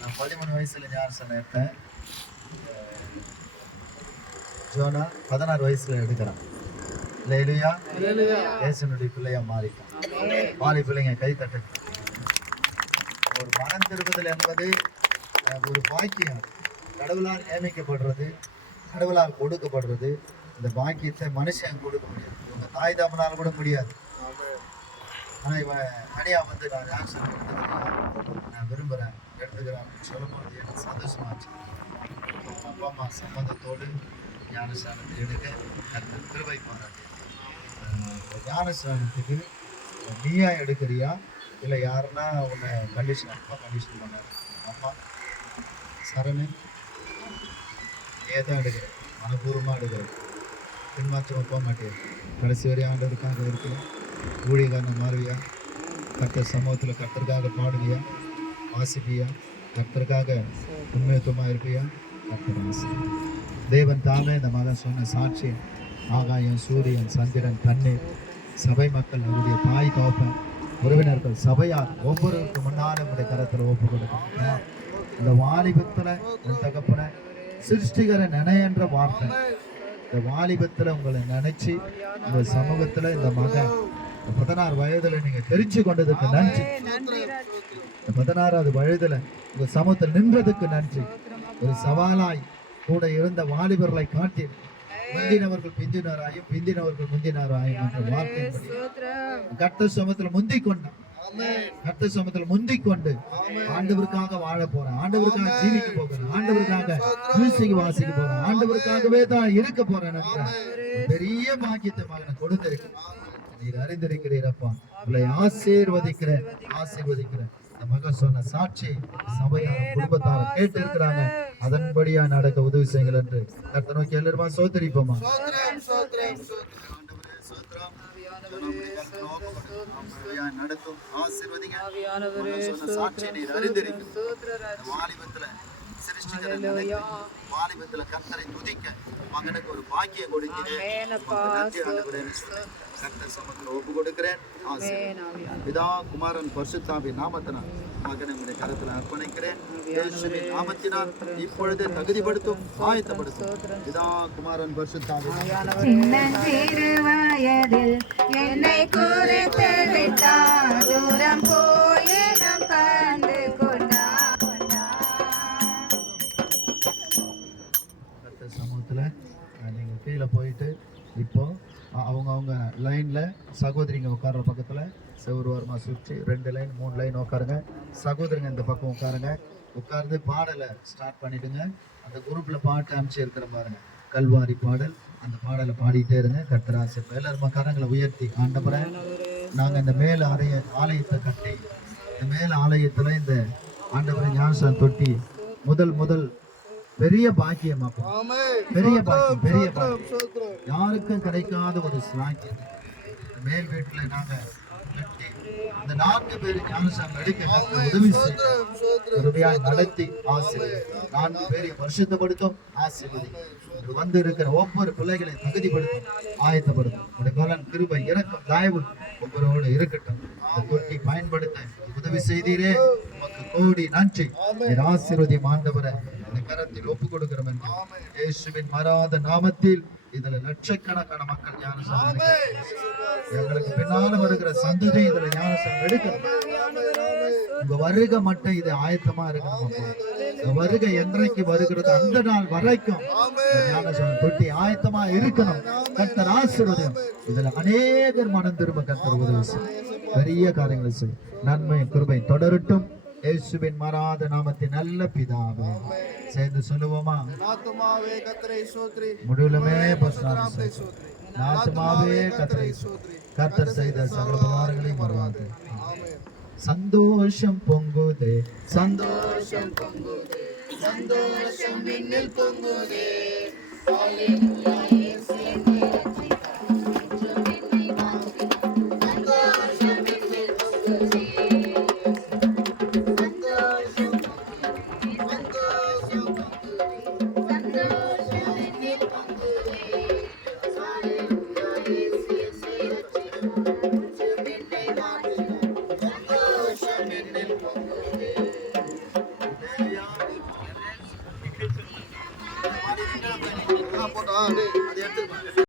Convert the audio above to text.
நான் 13 வயசுல ஞானஸ்நானம் எடுத்தேன். ஜோனா 16 வயசுல எடுக்கிறான். அல்லேலூயா. இயேசுனுடைய பிள்ளையா மாறிட்டான். மாறி பிள்ளைங்க கை தட்டு. ஒரு மனம் திருப்புதல் என்பது ஒரு பாக்கியம். கடவுளால் நியமிக்கப்படுறது, கடவுளால் கொடுக்கப்படுறது. இந்த பாக்கியத்தை மனுஷன் கொடுக்க முடியாது. உங்க தாய் தாமனால் கூட முடியாது. ஆனா இவன் தனியா வந்து நான் ஞானஸ்நானம் எடுத்துக்கிறேன், நான் விரும்புறேன், எடுத்துக்கிறேன் அப்படின்னு சொல்லும்போது எனக்கு சந்தோஷமாச்சு. அப்பா அம்மா சம்மந்தத்தோடு ஞானஸ்நானத்தை எடுக்க கர்த்தர் கிருபை பாராட்டி. ஞானஸ்நானத்துக்கு நீயா எடுக்கிறியா இல்லை யாருன்னா உன்னை கண்டிஷன் அப்பா கண்டிஷன் பண்ணாரு? அம்மா சரணு நீயே தான் எடுக்கிற, மனப்பூர்வமாக எடுக்கிற, பின்மாற்றம் போக மாட்டேன். கடைசி வரை ஆண்டவருக்காக இருக்கிற ஊழியக்காரனை மாறுவியா? கர்த்தர் சமூகத்தில் கர்த்தருக்காக பாடுவியா, வாசிப்பியா, கர்த்தருக்காக உண்மைத்துவமாக இருப்பியா? கர்த்தர் ஆசி. தேவன் தாமே இந்த மகன் சொன்ன சாட்சி, ஆகாயம், சூரியன், சந்திரன், தண்ணீர், சபை மக்கள், அவருடைய தாய் தோப்பன், உறவினர்கள், சபையார் ஒவ்வொருவருக்கு முன்னாலும் உடைய கரத்தில் ஒப்பு கொடுக்க. இந்த வாலிபத்தில் என் தகப்பனை சிருஷ்டிகர நினைன்ற வார்த்தை, இந்த வாலிபத்தில் உங்களை நினைச்சு இந்த சமூகத்தில் இந்த மகன் 16 வயதுல நீங்க தெரிஞ்சு கொண்டதுக்கு நன்றி. 16வது வயதுல உங்க சமூகத்தில் நின்றதுக்கு நன்றி. ஒரு சவாலாய் கூட இருந்த வாலிபர்களை காட்டி முந்தினவர்கள் பிந்தினராயும் பிந்தினவர்கள் முந்தினராயும் என்ற வார்த்தையின்படி கர்த்தர் சமூகத்தில் முந்திக் கொண்டான். கர்த்தர் சமூகத்தில் முந்திக் கொண்டு ஆண்டவருக்காக வாழ போறேன், ஆண்டவருக்காக ஜீவிக்க போகிறேன், ஆண்டவருக்காக மியூசிக் வாசிக்க போறேன், ஆண்டவருக்காகவே தான் இருக்க போறேன் என்ற பெரிய பாக்கியத்தை மகனை கொடுத்திருக்கு. நீர் அறிந்திருக்கிறீரப்பா, உங்களை ஆசீர்வதிக்கிறேன், ஆசீர்வதிக்கிறேன். இந்த மகன் சொன்ன சாட்சி சபையார குடும்பத்தார கேட்டு இருக்கிறாங்க. அதன்படியா நடக்க உதவி செய்யுங்கள் என்று கர்த்தரை நோக்கி எல்லாருமா சோதரிப்போமா. நடத்தும் ஆசீர்வதிங்க. சாட்சி நீர் அறிந்திருக்கிறீர். வாலிபத்துல வாலிபத்துல கர்த்தரை துதிக்க மகனுக்கு ஒரு பாக்கியம் கொடுக்கிறேன். கர்த்தர் சமூகத்தில் ஒப்பு கொடுக்கிறேன். பிதா குமாரன் பரிசுத்தாவின் நாமத்தினால் மகனை உடைய கரத்தில் அர்ப்பணிக்கிறேன். இயேசுவின் நாமத்தினால் இப்பொழுது தகுதிப்படுத்தும், ஆயத்தப்படுத்தும். பிதா குமாரன் பரிசுத்தாவின் என்னை குறித்து விட்டார், தூரம் போயினும் கண்டு கொண்டார். கர்த்தர் சமூகத்தில் நீங்க கீழே போயிட்டு இப்போ அவங்க லைன்ல சகோதரிங்க உட்கார்ற பக்கத்துல செவ்வறு வாரமா சுற்றி 2 லைன் 3 லைன் உட்காருங்க. சகோதரிங்க இந்த பக்கம் உட்காருங்க. உட்கார்ந்து பாடலை ஸ்டார்ட் பண்ணிடுங்க. அந்த குரூப்ல பாட்டு அமைச்சு இருக்கிற பாருங்க, கல்வாரி பாடல், அந்த பாடலை பாடிட்டே இருங்க. கர்த்தர் ஆசீர்வதிப்பார். எல்லாரும் கரங்களை உயர்த்தி, ஆண்டவரே நாங்க இந்த மேல ஆலயத்தை கட்டி, இந்த மேல ஆலயத்துல இந்த ஆண்டவரை ஞானஸ்நானம் தொட்டி முதல் பெரிய பாக்கியம், பெரிய பாக்கியம், பெரிய பாக்கியம், யாருக்கும் கிடைக்காத ஒரு ஸ்லாக்கியம். மேல் வீட்டுல நாங்க கட்டி இந்த 4 பேர் ஞானஸ்நானம் எடுக்க உதவி செய்ய நடத்தி ஆசீர்வதி. 4 பேரையும் பரிசுத்தப்படுத்தும், ஆசீர்வதி. வந்து இருக்கிற ஒவ்வொரு பிள்ளைகளை தகுதிப்படுத்தும், ஆயத்தப்படுத்தும். உடைய பலன், கிருபை, இரக்கம், தயவு ஒவ்வொருவோடு இருக்கட்டும். இந்த தொட்டி பயன்படுத்த உதவி செய்தீரே, உமக்கு கோடி நன்றி. ஆசீர்வதியும் ஆண்டவரை இந்த கரத்தில் ஒப்பு கொடுக்கிறோம் என்று இயேசுவின் மாறாத நாமத்தில். இதுல லட்சக்கணக்கான மக்கள் ஞானஸ்நானம் எங்களுக்கு பின்னால வருகிற சந்ததி இதுல ஞானஸ்நானம் எடுக்கணும். உங்க வருகை மட்டும் இது ஆயத்தமா இருக்கணும். வருகை என்றைக்கு வருகிறது அந்த நாள் வரைக்கும் ஞானஸ்நானம் தொட்டி ஆயத்தமா இருக்கணும். கர்த்தர் ஆசீர்வதியும். இதுல அநேகர் மனம் திரும்ப கர்த்தர் உதவி செய்யும், பெரிய காரியங்களை செய்யும். நன்மை கிருபை தொடரட்டும். இயேசுவின் மாறாத நாமத்தின் நல்ல பிதாவே. சேர்ந்து சொல்லுவோமா? முடிவுலமே நாத்துமாவே கர்த்தரை சோத்ரி, கர்த்தர் செய்த சகல உபகாரங்களையும் மறவாதே. சந்தோஷம் பொங்குதே, சந்தோஷம் பொங்குதே, சந்தோஷம் விண்ணில் பொங்குதே. ஹல்லேலூயா. போட்டோம். டேய், அதை எடுத்துருப்பா.